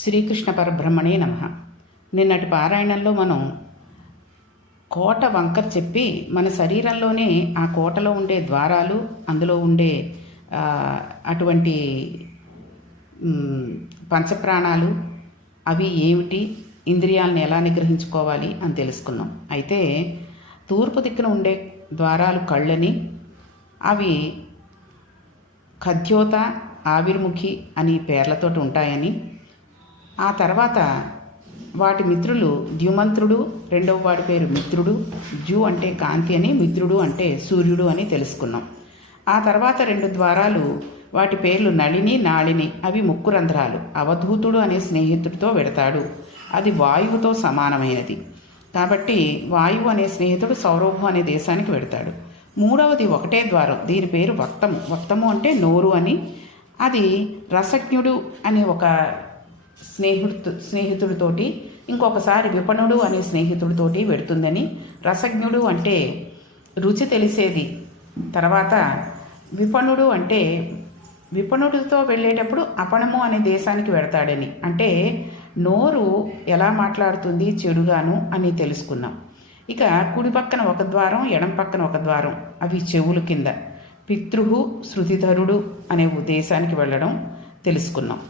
శ్రీకృష్ణ పరబ్రహ్మణే నమః. నిన్నటి పారాయణంలో మనం కోట వంకర చెప్పి మన శరీరంలోనే ఆ కోటలో ఉండే ద్వారాలు, అందులో ఉండే అటువంటి పంచప్రాణాలు అవి ఏమిటి, ఇంద్రియాలను ఎలా నిగ్రహించుకోవాలి అని తెలుసుకున్నాం. అయితే తూర్పు దిక్కున ఉండే ద్వారాలు కళ్ళని, అవి ఖద్యోత, ఆవిర్ముఖి అని పేర్లతోటి ఉంటాయని, ఆ తర్వాత వాటి మిత్రులు ద్యుమంత్రుడు, రెండవ వాడి పేరు మిత్రుడు, జు అంటే కాంతి అని, మిత్రుడు అంటే సూర్యుడు అని తెలుసుకున్నాం. ఆ తర్వాత రెండు ద్వారాలు, వాటి పేర్లు నళిని, నాళిని, అవి ముక్కు రంధ్రాలు. అవధూతుడు అనే స్నేహితుడితో వెడతాడు, అది వాయువుతో సమానమైనది కాబట్టి వాయువు అనే స్నేహితుడు సౌరభం అనే దేశానికి వెడతాడు. మూడవది ఒకటే ద్వారం, దీని పేరు వక్తము. వక్తము అంటే నోరు అని, అది రసజ్ఞుడు అనే ఒక స్నేహితుడితోటి ఇంకొకసారి విపణుడు అనే స్నేహితుడితోటి వెడుతుందని. రసజ్ఞుడు అంటే రుచి తెలిసేది. తర్వాత విపణుడు అంటే విపణుడితో వెళ్ళేటప్పుడు అపణము అనే దేశానికి వెడతాడని, అంటే నోరు ఎలా మాట్లాడుతుంది చెడుగాను అని తెలుసుకున్నాం. ఇక కుడి పక్కన ఒక ద్వారం, ఎడం పక్కన ఒక ద్వారం, అవి చెవులు కింద. పితృహు శృతిధరుడు అనే దేశానికి వెళ్ళడం తెలుసుకున్నాం.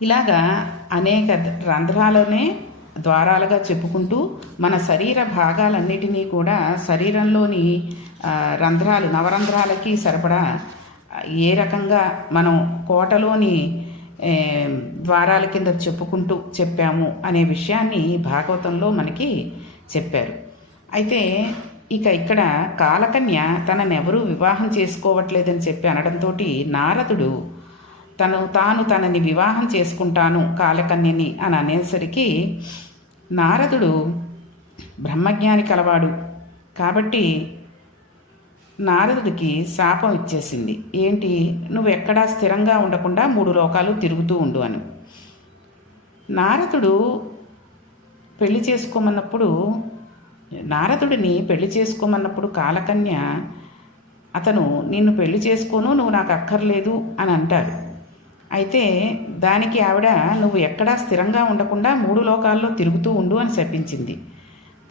ఇలాగా అనేక రంధ్రాలనే ద్వారాలుగా చెప్పుకుంటూ మన శరీర భాగాలన్నిటినీ కూడా శరీరంలోని రంధ్రాలు, నవరంధ్రాలకి సరిపడా ఏ రకంగా మనం కోటలోని ద్వారాల కింద చెప్పుకుంటూ చెప్పాము అనే విషయాన్ని భాగవతంలో మనకి చెప్పారు. అయితే ఇక్కడ కాలకన్య తననెవరూ వివాహం చేసుకోవట్లేదని చెప్పి అనడంతో నారదుడు తనని వివాహం చేసుకుంటాను కాలకన్యని అని అనేసరికి, నారదుడు బ్రహ్మజ్ఞాని కలవాడు కాబట్టి నారదుడికి శాపం ఇచ్చేసింది. ఏంటి, నువ్వు ఎక్కడా స్థిరంగా ఉండకుండా 3 లోకాలు తిరుగుతూ ఉండు అని. నారదుడిని పెళ్లి చేసుకోమన్నప్పుడు కాలకన్య, అతను నిన్ను పెళ్లి చేసుకోను, నువ్వు నాకు అక్కర్లేదు అని అంటాడు. అయితే దానికి ఆవిడ నువ్వు ఎక్కడా స్థిరంగా ఉండకుండా 3 లోకాల్లో తిరుగుతూ ఉండు అని శపించింది.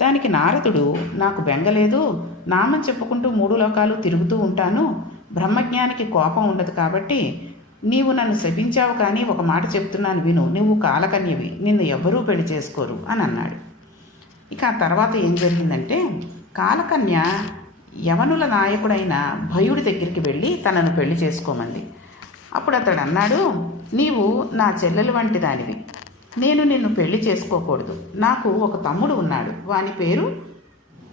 దానికి నారదుడు, నాకు బెంగలేదు, నామం చెప్పుకుంటూ 3 లోకాలు తిరుగుతూ ఉంటాను, బ్రహ్మజ్ఞానికి కోపం ఉండదు కాబట్టి నీవు నన్ను శపించావు, కానీ ఒక మాట చెప్తున్నాను విను, నువ్వు కాలకన్యవి, నిన్ను ఎవ్వరూ పెళ్లి చేసుకోరు అని అన్నాడు. ఇక ఆ తర్వాత ఏం జరిగిందంటే, కాలకన్య యవనుల నాయకుడైన భయుడి దగ్గరికి వెళ్ళి తనను పెళ్లి చేసుకోమంది. అప్పుడు అతడు అన్నాడు, నీవు నా చెల్లెలు వంటి దానివి, నేను నిన్ను పెళ్లి చేసుకోకూడదు. నాకు ఒక తమ్ముడు ఉన్నాడు, వాని పేరు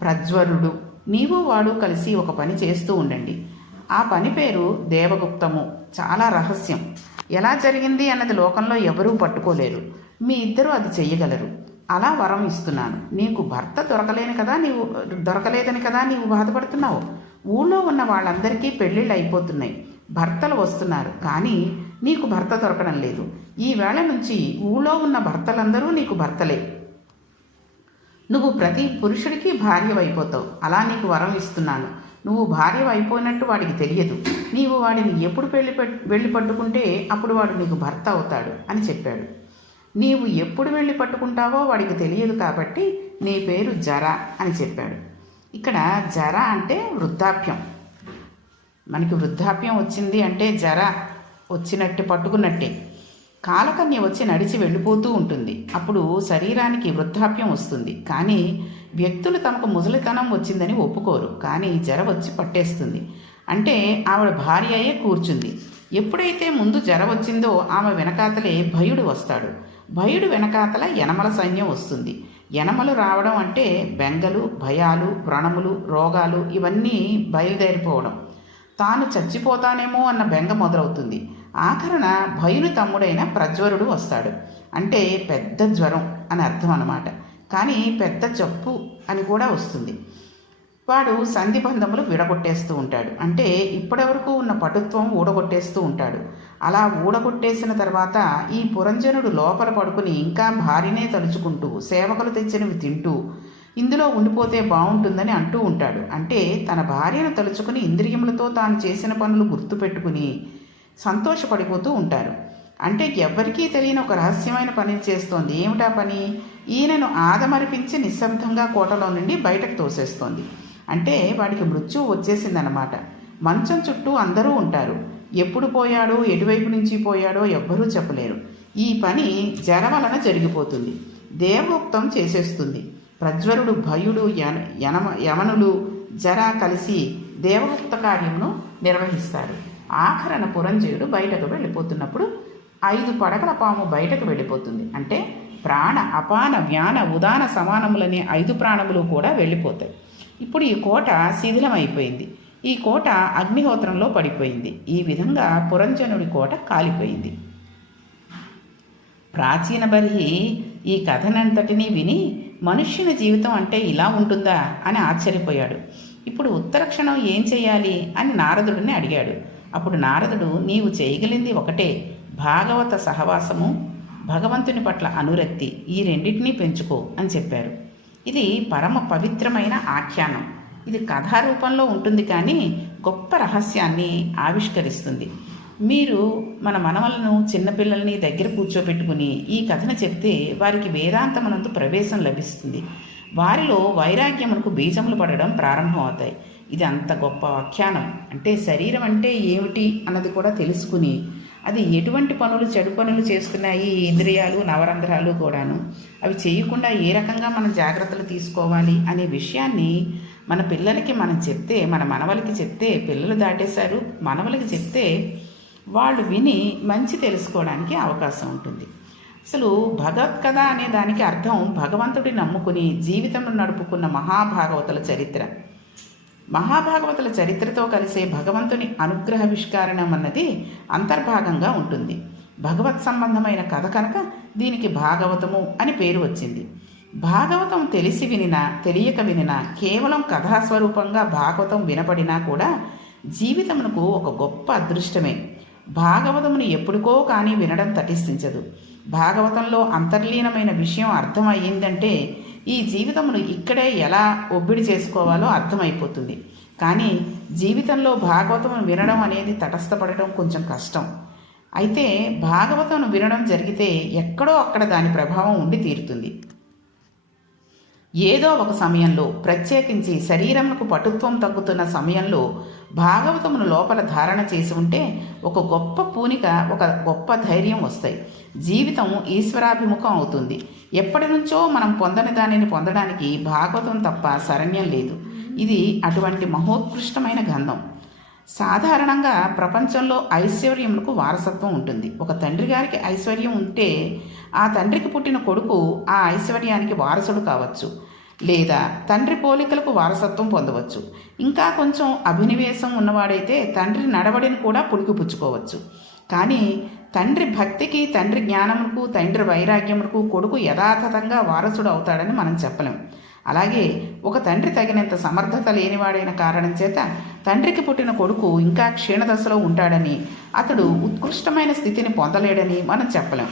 ప్రజ్వరుడు. నీవు వాడు కలిసి ఒక పని చేస్తూ ఉండండి. ఆ పని పేరు దేవగుప్తము, చాలా రహస్యం. ఎలా జరిగింది అన్నది లోకంలో ఎవరూ పట్టుకోలేరు, మీ ఇద్దరూ అది చెయ్యగలరు. అలా వరం ఇస్తున్నాను. నీకు భర్త దొరకలేదని కదా నీవు బాధపడుతున్నావు. ఊళ్ళో ఉన్న వాళ్ళందరికీ పెళ్ళిళ్ళు అయిపోతున్నాయి, భర్తలు వస్తున్నారు, కానీ నీకు భర్త దొరకడం లేదు. ఈ వేళ నుంచి ఊళ్ళో ఉన్న భర్తలందరూ నీకు భర్తలే. నువ్వు ప్రతి పురుషుడికి భార్యవైపోతావు. అలా నీకు వరం ఇస్తున్నాను. నువ్వు భార్యవైపోయినట్టు వాడికి తెలియదు. నీవు వాడిని ఎప్పుడు వెళ్ళి పట్టుకుంటే అప్పుడు వాడు నీకు భర్త అవుతాడు అని చెప్పాడు. నీవు ఎప్పుడు వెళ్ళి పట్టుకుంటావో వాడికి తెలియదు కాబట్టి నీ పేరు జర అని చెప్పాడు. ఇక్కడ జర అంటే వృద్ధాప్యం. మనకి వృద్ధాప్యం వచ్చింది అంటే జర వచ్చినట్టే, పట్టుకున్నట్టే. కాలకన్య వచ్చి నడిచి వెళ్ళిపోతూ ఉంటుంది, అప్పుడు శరీరానికి వృద్ధాప్యం వస్తుంది. కానీ వ్యక్తులు తమకు ముసలితనం వచ్చిందని ఒప్పుకోరు, కానీ జర వచ్చి పట్టేస్తుంది. అంటే ఆవిడ భార్య అయ్యే కూర్చుంది. ఎప్పుడైతే ముందు జర వచ్చిందో ఆమె వెనకాతలే భయుడు వస్తాడు. భయుడు వెనకాతల యనమల సైన్యం వస్తుంది. యనమలు రావడం అంటే బెంగలు, భయాలు, వ్రణములు, రోగాలు ఇవన్నీ బయలుదేరిపోవడం. తాను చచ్చిపోతానేమో అన్న బెంగ మొదలవుతుంది. ఆఖరణ భయుని తమ్ముడైన ప్రజ్వరుడు వస్తాడు. అంటే పెద్ద జ్వరం అని అర్థం అన్నమాట, కానీ పెద్ద జబ్బు అని కూడా వస్తుంది. వాడు సంధిబంధములు విడగొట్టేస్తూ ఉంటాడు, అంటే ఇప్పటివరకు ఉన్న పటుత్వం ఊడగొట్టేస్తూ ఉంటాడు. అలా ఊడగొట్టేసిన తర్వాత ఈ పురంజనుడు లోపల పడుకుని ఇంకా భార్యనే తలుచుకుంటూ సేవకులు తెచ్చినవి తింటూ ఇందులో ఉండిపోతే బాగుంటుందని అంటూ ఉంటాడు. అంటే తన భార్యను తలుచుకుని ఇంద్రియములతో తాను చేసిన పనులు గుర్తుపెట్టుకుని సంతోషపడిపోతూ ఉంటారు. అంటే ఎవ్వరికీ తెలియని ఒక రహస్యమైన పని చేస్తోంది. ఏమిటా పని? ఈయనను ఆదమరిపించి నిశ్శబ్దంగా కోటలో నుండి బయటకు తోసేస్తోంది. అంటే వాడికి మృత్యువు వచ్చేసిందన్నమాట. మంచం చుట్టూ అందరూ ఉంటారు. ఎప్పుడు పోయాడో, ఎటువైపు నుంచి పోయాడో ఎవ్వరూ చెప్పలేరు. ఈ పని జర వలన జరిగిపోతుంది. దేవగుప్తం చేసేస్తుంది. ప్రజ్వరుడు, భయుడు, యమనులు, జర కలిసి దేవగుప్త కార్యమును నిర్వహిస్తారు. ఆఖరణ పురంజయుడు బయటకు వెళ్ళిపోతున్నప్పుడు 5 పడగల పాము బయటకు వెళ్ళిపోతుంది. అంటే ప్రాణ, అపాన, వ్యాన, ఉదాన సమానములనే 5 ప్రాణములు కూడా వెళ్ళిపోతాయి. ఇప్పుడు ఈ కోట శిథిలమైపోయింది. ఈ కోట అగ్నిహోత్రంలో పడిపోయింది. ఈ విధంగా పురంజనుడి కోట కాలిపోయింది. ప్రాచీన బర్హి ఈ కథనంతటినీ విని మనుష్యుని జీవితం అంటే ఇలా ఉంటుందా అని ఆశ్చర్యపోయాడు. ఇప్పుడు ఉత్తరక్షణం ఏం చేయాలి అని నారదుడిని అడిగాడు. అప్పుడు నారదుడు, నీవు చేయగలిగింది ఒకటే, భాగవత సహవాసము, భగవంతుని పట్ల అనురక్తి, ఈ రెండింటినీ పెంచుకో అని చెప్పారు. ఇది పరమ పవిత్రమైన ఆఖ్యానం. ఇది కథారూపంలో ఉంటుంది, కానీ గొప్ప రహస్యాన్ని ఆవిష్కరిస్తుంది. మీరు మన మనవలను, చిన్నపిల్లల్ని దగ్గర కూర్చోబెట్టుకుని ఈ కథను చెప్తే వారికి వేదాంతమునందు ప్రవేశం లభిస్తుంది. వారిలో వైరాగ్యమునకు బీజములు పడడం ప్రారంభమవుతాయి. ఇది అంత గొప్ప ఆఖ్యానం. అంటే శరీరం అంటే ఏమిటి అన్నది కూడా తెలుసుకుని అది ఎటువంటి పనులు, చెడు పనులు చేస్తున్నాయి ఈ ఇంద్రియాలు, నవరంధ్రాలు కూడాను, అవి చేయకుండా ఏ రకంగా మనం జాగ్రత్తలు తీసుకోవాలి అనే విషయాన్ని మన పిల్లలకి మనం చెప్తే, మన మనవలకి చెప్తే, పిల్లలు దాటేశారు, మనవలకి చెప్తే వాళ్ళు విని మంచి తెలుసుకోవడానికి అవకాశం ఉంటుంది. అసలు భగవత్కథ అనే దానికి అర్థం భగవంతుడిని నమ్ముకుని జీవితంలో నడుపుకున్న మహాభాగవతుల చరిత్ర. మహాభాగవతుల చరిత్రతో కలిసే భగవంతుని అనుగ్రహవిష్కారణం అన్నది అంతర్భాగంగా ఉంటుంది. భగవత్ సంబంధమైన కథ కనుక దీనికి భాగవతము అని పేరు వచ్చింది. భాగవతం తెలిసి వినినా, తెలియక వినినా, కేవలం కథాస్వరూపంగా భాగవతం వినపడినా కూడా జీవితమునకు ఒక గొప్ప అదృష్టమే. భాగవతమును ఎప్పుడుకో కానీ వినడం తటిస్థించదు. భాగవతంలో అంతర్లీనమైన విషయం అర్థమయ్యిందంటే ఈ జీవితమును ఇక్కడే ఎలా ఒబ్బిడి చేసుకోవాలో అర్థమైపోతుంది. కానీ జీవితంలో భాగవతమును వినడం అనేది తటస్థపడటం కొంచెం కష్టం. అయితే భాగవతమును వినడం జరిగితే ఎక్కడో అక్కడ దాని ప్రభావం ఉండి తీరుతుంది. ఏదో ఒక సమయంలో, ప్రత్యేకించి శరీరమునకు పటుత్వం తగ్గుతున్న సమయంలో భాగవతమును లోపల ధారణ చేసి ఉంటే ఒక గొప్ప పూనిక, ఒక గొప్ప ధైర్యం వస్తాయి. జీవితం ఈశ్వరాభిముఖం అవుతుంది. ఎప్పటి నుంచో మనం పొందని దానిని పొందడానికి భాగవతం తప్ప శరణ్యం లేదు. ఇది అటువంటి మహోత్కృష్టమైన గంధం. సాధారణంగా ప్రపంచంలో ఐశ్వర్యములకు వారసత్వం ఉంటుంది. ఒక తండ్రి గారికి ఐశ్వర్యం ఉంటే ఆ తండ్రికి పుట్టిన కొడుకు ఆ ఐశ్వర్యానికి వారసుడు కావచ్చు, లేదా తండ్రి పోలికలకు వారసత్వం పొందవచ్చు. ఇంకా కొంచెం అభినివేశం ఉన్నవాడైతే తండ్రి నడవడిని కూడా పుణికిపుచ్చుకోవచ్చు. కానీ తండ్రి భక్తికి, తండ్రి జ్ఞానములకు, తండ్రి వైరాగ్యములకు కొడుకు యథాతథంగా వారసుడు అవుతాడని మనం చెప్పలేం. అలాగే ఒక తండ్రి తగినంత సమర్థత లేనివాడైన కారణం చేత తండ్రికి పుట్టిన కొడుకు ఇంకా క్షీణదశలో ఉంటాడని, అతడు ఉత్కృష్టమైన స్థితిని పొందలేడని మనం చెప్పలేం.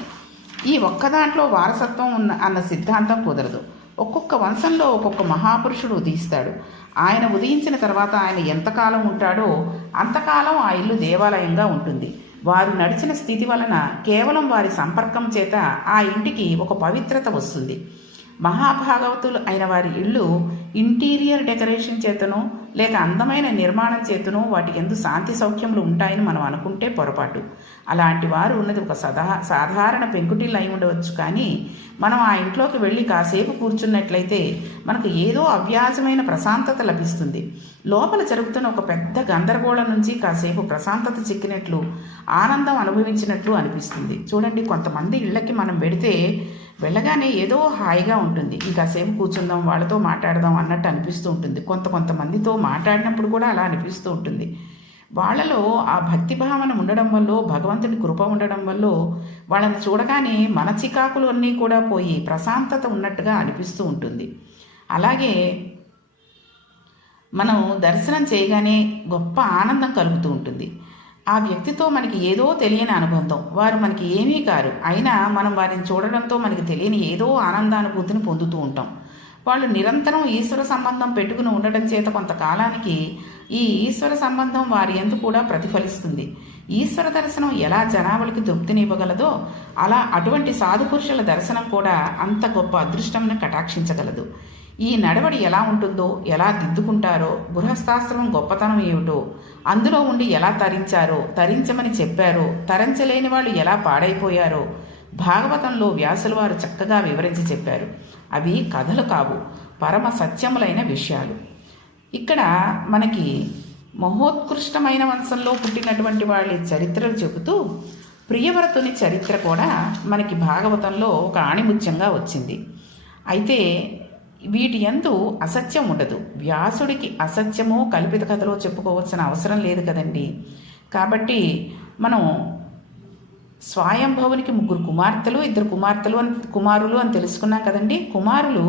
ఈ ఒక్క దాంట్లో వారసత్వం అన్న సిద్ధాంతం కుదరదు. ఒక్కొక్క వంశంలో ఒక్కొక్క మహాపురుషుడు ఉదయిస్తాడు. ఆయన ఉదయించిన తర్వాత ఆయన ఎంతకాలం ఉంటాడో అంతకాలం ఆ ఇల్లు దేవాలయంగా ఉంటుంది. వారు నడిచిన స్థితి వలన కేవలం వారి సంపర్కం చేత ఆ ఇంటికి ఒక పవిత్రత వస్తుంది. మహాభాగవతులు అయిన వారి ఇళ్ళు ఇంటీరియర్ డెకరేషన్ చేతనో లేక అందమైన నిర్మాణం చేతనో వాటి ఎందు శాంతి సౌఖ్యములు ఉంటాయని మనం అనుకుంటే పొరపాటు. అలాంటి వారు ఉన్నది ఒక సాధారణ పెంకుటిల్లు అయి ఉండవచ్చు. కానీ మనం ఆ ఇంట్లోకి వెళ్ళి కాసేపు కూర్చున్నట్లయితే మనకు ఏదో అవ్యాజమైన ప్రశాంతత లభిస్తుంది. లోపల జరుగుతున్న ఒక పెద్ద గందరగోళం నుంచి కాసేపు ప్రశాంతత చిక్కినట్లు, ఆనందం అనుభవించినట్లు అనిపిస్తుంది. చూడండి, కొంతమంది ఇళ్ళకి మనం వెడితే వెళ్ళగానే ఏదో హాయిగా ఉంటుంది. ఇంకాసేపు కూర్చుందాం, వాళ్ళతో మాట్లాడదాం అన్నట్టు అనిపిస్తూ ఉంటుంది. కొంతమందితో మాట్లాడినప్పుడు కూడా అలా అనిపిస్తూ ఉంటుంది. వాళ్ళలో ఆ భక్తి భావన ఉండడం వల్ల, భగవంతుని కృప ఉండడం వల్ల వాళ్ళని చూడగానే మన చికాకులు అన్నీ కూడా పోయి ప్రశాంతత ఉన్నట్టుగా అనిపిస్తూ ఉంటుంది. అలాగే మనం దర్శనం చేయగానే గొప్ప ఆనందం కలుగుతూ ఉంటుంది. ఆ వ్యక్తితో మనకి ఏదో తెలియని అనుబంధం. వారు మనకి ఏమీ కారు, అయినా మనం వారిని చూడడంతో మనకి తెలియని ఏదో ఆనందానుభూతిని పొందుతూ ఉంటాం. వాళ్ళు నిరంతరం ఈశ్వర సంబంధం పెట్టుకుని ఉండడం చేత కొంతకాలానికి ఈ ఈశ్వర సంబంధం వారి యందు కూడా ప్రతిఫలిస్తుంది. ఈశ్వర దర్శనం ఎలా జనాభాలకు తృప్తినివ్వగలదో అలా అటువంటి సాధుపురుషుల దర్శనం కూడా అంత గొప్ప అదృష్టంను కటాక్షించగలదు. ఈ నడవడి ఎలా ఉంటుందో, ఎలా దిద్దుకుంటారో, గృహస్థాశ్రమం గొప్పతనం ఏమిటో, అందులో ఉండి ఎలా తరించారో, తరించమని చెప్పారో, తరించలేని వాళ్ళు ఎలా పాడైపోయారో భాగవతంలో వ్యాసుల వారు చక్కగా వివరించి చెప్పారు. అవి కథలు కావు, పరమ సత్యములైన విషయాలు. ఇక్కడ మనకి మహోత్కృష్టమైన వంశంలో పుట్టినటువంటి వాళ్ళ చరిత్రలు చెబుతూ ప్రియవ్రతుని చరిత్ర కూడా మనకి భాగవతంలో ఒక ఆణిముత్యంగా వచ్చింది. అయితే వీటి యందు అసత్యం ఉండదు. వ్యాసుడికి అసత్యమో కల్పిత కథలో చెప్పుకోవాల్సిన అవసరం లేదు కదండి. కాబట్టి మనం స్వయంభవునికి 3 కుమార్తెలు 2 కుమారులు అని తెలుసుకున్నాం కదండి. కుమారులు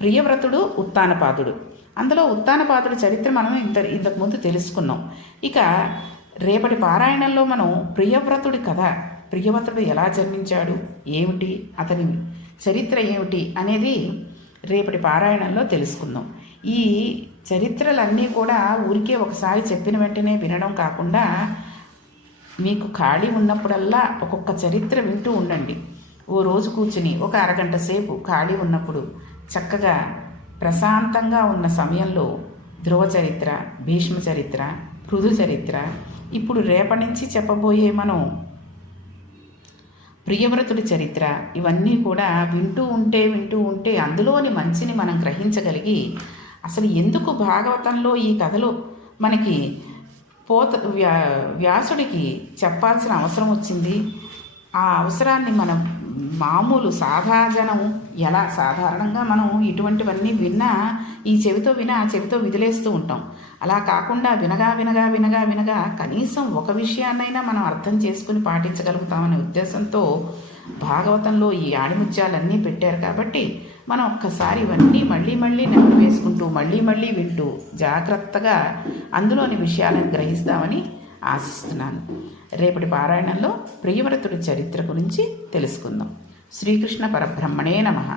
ప్రియవ్రతుడు, ఉత్తానపాదుడు. అందులో ఉత్తానపాదుడి చరిత్ర మనం ఇంతకుముందు తెలుసుకున్నాం. ఇక రేపటి పారాయణంలో మనం ప్రియవ్రతుడి కథ, ప్రియవ్రతుడు ఎలా జన్మించాడు, ఏమిటి, అతని చరిత్ర ఏమిటి అనేది రేపటి పారాయణంలో తెలుసుకుందాం. ఈ చరిత్రలన్నీ కూడా ఊరికే ఒకసారి చెప్పిన వెంటనే వినడం కాకుండా మీకు ఖాళీ ఉన్నప్పుడల్లా ఒక్కొక్క చరిత్ర వింటూ ఉండండి. ఓ రోజు కూర్చుని ఒక అరగంట సేపు ఖాళీ ఉన్నప్పుడు చక్కగా ప్రశాంతంగా ఉన్న సమయంలో ధ్రువ చరిత్ర, భీష్మ చరిత్ర, పృథు చరిత్ర, ఇప్పుడు రేపటి నుంచి చెప్పబోయే మనం ప్రియవ్రతుడి చరిత్ర, ఇవన్నీ కూడా వింటూ ఉంటే అందులోని మంచిని మనం గ్రహించగలిగి అసలు ఎందుకు భాగవతంలో ఈ కథలు మనకి వ్యాసుడికి చెప్పాల్సిన అవసరం వచ్చింది, ఆ అవసరాన్ని మనం మామూలు సాధాజనం ఎలా సాధారణంగా మనం ఇటువంటివన్నీ విన్నా ఈ చెవితో ఆ చెవితో విదిలేస్తూ ఉంటాం. అలా కాకుండా వినగా కనీసం ఒక విషయాన్నైనా మనం అర్థం చేసుకుని పాటించగలుగుతామనే ఉద్దేశంతో భాగవతంలో ఈ ఆణిముత్యాలన్నీ పెట్టారు. కాబట్టి మనం ఒక్కసారి ఇవన్నీ మళ్ళీ నెమరు వేసుకుంటూ మళ్ళీ వింటూ జాగ్రత్తగా అందులోని విషయాలను గ్రహిస్తామని ఆశిస్తున్నాను. రేపటి పారాయణంలో ప్రియవ్రతుడి చరిత్ర గురించి తెలుసుకుందాం. శ్రీకృష్ణ పరబ్రహ్మణే నమః.